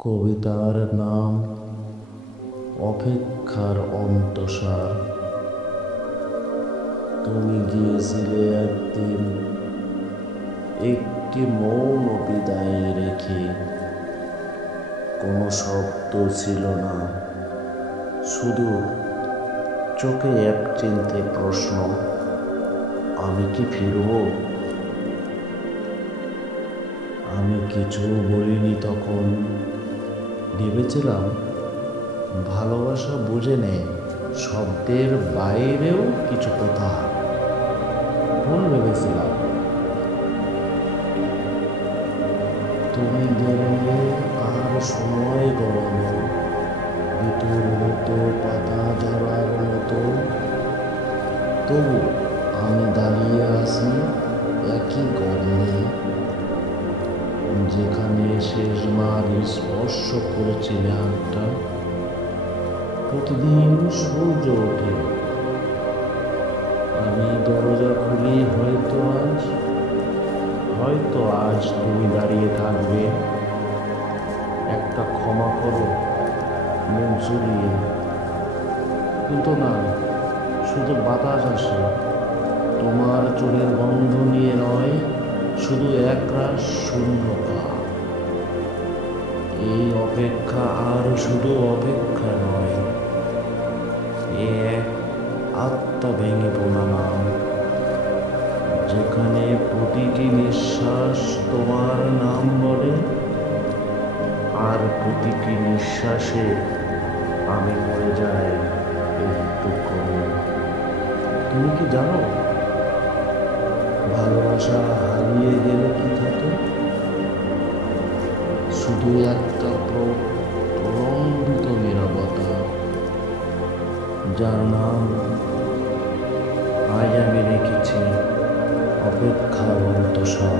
কবিতার নাম অপেক্ষার অন্তঃসার। তুমি গিয়েছিলে একদিন একটি মৌন বিদায় রেখে। কোনো শব্দ ছিল না, শুধু চোখে এক চিন্তে প্রশ্ন, আমি কি ফিরব? আমি কিছু বলিনি তখন। ভেবেছিলাম ভালোবাসা বুঝে নেয় শব্দের বাইরেও কিছু কথা। ভুল ভেবেছিলাম। তুমি গেলে আর সময় গড়ানো, ঋতুর মতো পাতা ঝরার মতো। তবু আমি দাঁড়িয়ে আছি একই গর্ণে, যেখানে শেষবার স্পর্শ করেছিলে হাতটা। প্রতিদিন সূর্য ওঠে, আমি দরজা খুলি, হয়তো আজ তুমি দাঁড়িয়ে থাকবে। একটা ক্ষমা করো মন চুরিয়ে। কিন্তু না, শুধু বাতাস আসে, তোমার চুলের গন্ধ নিয়ে নয়, শুধু একরাশ শূন্যতা। এই অপেক্ষা আর শুধু অপেক্ষা নয়, এক আত্মা ভেঙে পড়া নাম, যেখানে প্রতিটি নিঃশ্বাস তোমার নাম বলে, আর প্রতিটি নিঃশ্বাসে আমি মরে যাই একটু করে। তুমি কি জানো ভালোবাসা হারিয়ে গেলে কি থাকে? শুধু একটা প্রলম্বিত নীরবতা, যার নাম আজ আমি রেখেছি অপেক্ষার অন্তঃসার।